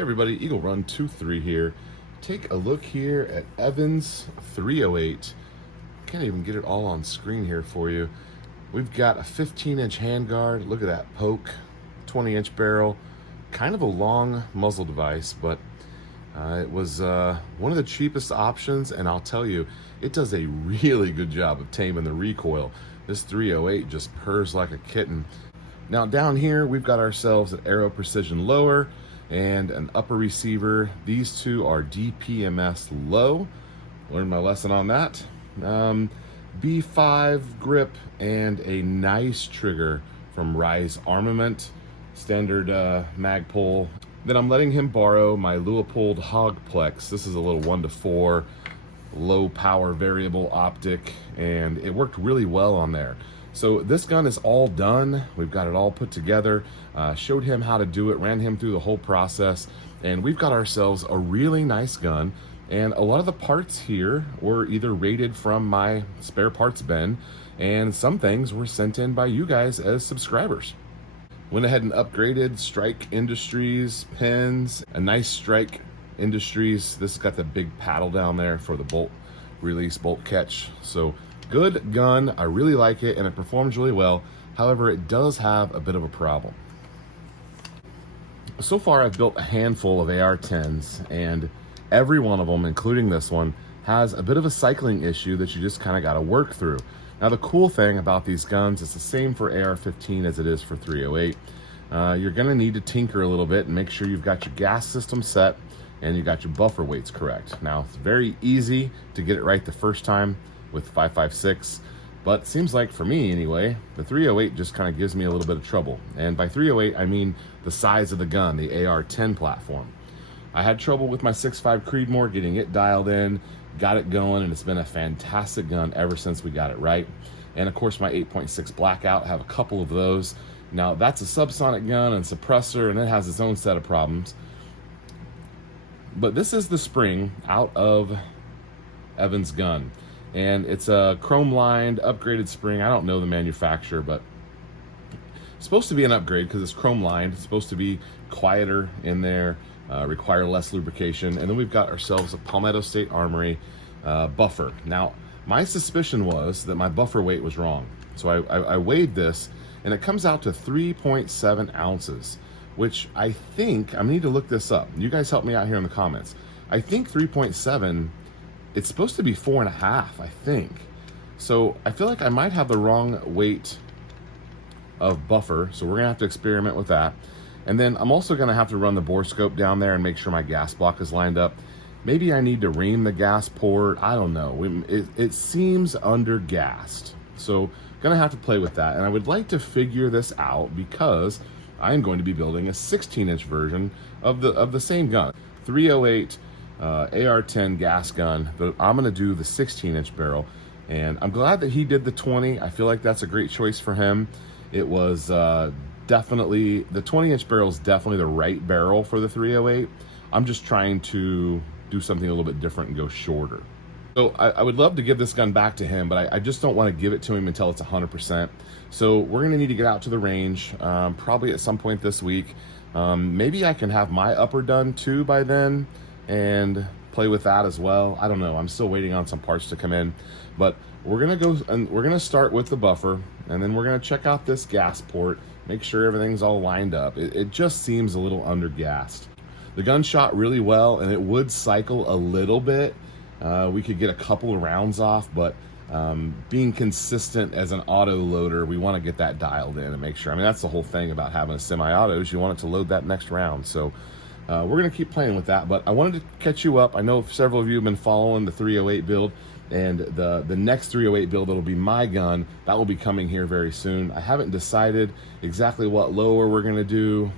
Hey everybody, Eagle Run 23 here. Take a look here at Evans 308. Can't even get it all on screen here for you. We've got a 15-inch handguard. Look at that poke, 20-inch barrel. Kind of a long muzzle device, but it was one of the cheapest options, and I'll tell you, it does a really good job of taming the recoil. This 308 just purrs like a kitten. Now down here, we've got ourselves an Aero Precision lower and an upper receiver. These two are DPMS low. Learned my lesson on that. B5 grip and a nice trigger from Rise Armament. Standard Magpul. Then I'm letting him borrow my Leupold Hogplex. This is a little 1:4 low power variable optic, and it worked really well on there. So this gun is all done. We've got it all put together, showed him how to do it, ran him through the whole process, and we've got ourselves a really nice gun. And a lot of the parts here were either rated from my spare parts bin, and some things were sent in by you guys as subscribers. Went ahead and upgraded Strike Industries pins, a nice Strike Industries. This has got the big paddle down there for the bolt release, bolt catch. So good gun, I really like it, and it performs really well. However, it does have a bit of a problem. So far, I've built a handful of AR-10s, and every one of them, including this one, has a bit of a cycling issue that you just kind of got to work through. Now, the cool thing about these guns, it's the same for AR-15 as it is for 308. You're going to need to tinker a little bit and make sure you've got your gas system set and you got your buffer weights correct. Now, it's very easy to get it right the first time with 5.56, but it seems like, for me anyway, the 308 just kind of gives me a little bit of trouble. And by 308, I mean the size of the gun, the AR-10 platform. I had trouble with my 6.5 Creedmoor getting it dialed in, got it going, and it's been a fantastic gun ever since we got it right. And of course, my 8.6 Blackout, have a couple of those. Now, that's a subsonic gun and suppressor, and it has its own set of problems. But this is the spring out of Evans' gun. And it's a chrome-lined, upgraded spring. I don't know the manufacturer, but it's supposed to be an upgrade because it's chrome-lined. It's supposed to be quieter in there, require less lubrication. And then we've got ourselves a Palmetto State Armory buffer. Now, my suspicion was that my buffer weight was wrong. So I weighed this, and it comes out to 3.7 ounces, which I think, I need to look this up. You guys help me out here in the comments. I think 3.7, it's supposed to be 4.5, I think. So I feel like I might have the wrong weight of buffer, so we're gonna have to experiment with that. And then I'm also gonna have to run the bore scope down there and make sure my gas block is lined up. Maybe I need to ream the gas port, I don't know. It seems under-gassed. So gonna have to play with that. And I would like to figure this out because I am going to be building a 16-inch version of the same gun. 308 AR-10 gas gun, but I'm gonna do the 16-inch barrel. And I'm glad that he did the 20. I feel like that's a great choice for him. It was definitely, the 20-inch barrel is definitely the right barrel for the 308. I'm just trying to do something a little bit different and go shorter. So I would love to give this gun back to him, but I just don't want to give it to him until it's 100%. So we're gonna need to get out to the range, probably at some point this week. Maybe I can have my upper done too by then and play with that as well. I don't know, I'm still waiting on some parts to come in, but we're gonna go and we're gonna start with the buffer, and then we're gonna check out this gas port, make sure everything's all lined up. It just seems a little under-gassed. The gun shot really well, and it would cycle a little bit. We could get a couple of rounds off, but being consistent as an auto loader, we want to get that dialed in and make sure. I mean, that's the whole thing about having a semi-auto is you want it to load that next round. So we're going to keep playing with that, but I wanted to catch you up. I know several of you have been following the 308 build, and the next 308 build that'll be my gun, that will be coming here very soon. I haven't decided exactly what lower we're going to do.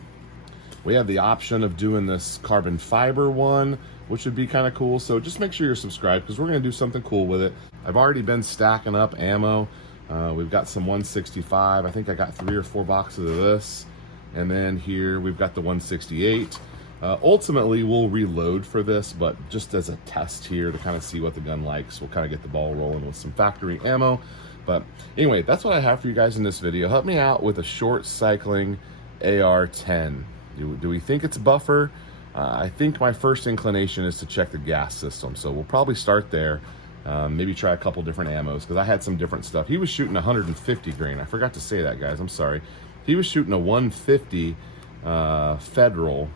We have the option of doing this carbon fiber one, which would be kind of cool. So just make sure you're subscribed because we're going to do something cool with it. I've already been stacking up ammo. We've got some 165. I think I got 3 or 4 boxes of this. And then here we've got the 168. Ultimately, we'll reload for this, but just as a test here to kind of see what the gun likes, we'll kind of get the ball rolling with some factory ammo. But anyway, that's what I have for you guys in this video. Help me out with a short cycling AR-10. Do we think it's buffer? I think my first inclination is to check the gas system. So we'll probably start there. Maybe try a couple different ammos, because I had some different stuff. He was shooting 150 grain. I forgot to say that, guys. I'm sorry. He was shooting a 150 Federal.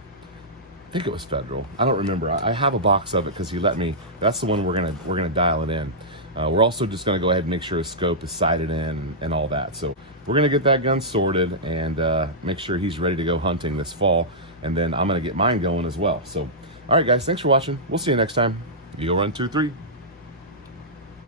I think it was Federal. I don't remember. I have a box of it because he let me. That's the one we're gonna dial it in. We're also just gonna go ahead and make sure his scope is sighted in and all that. So we're gonna get that gun sorted and make sure he's ready to go hunting this fall. And then I'm gonna get mine going as well. So, all right, guys, thanks for watching. We'll see you next time. Eagle Run 2-3.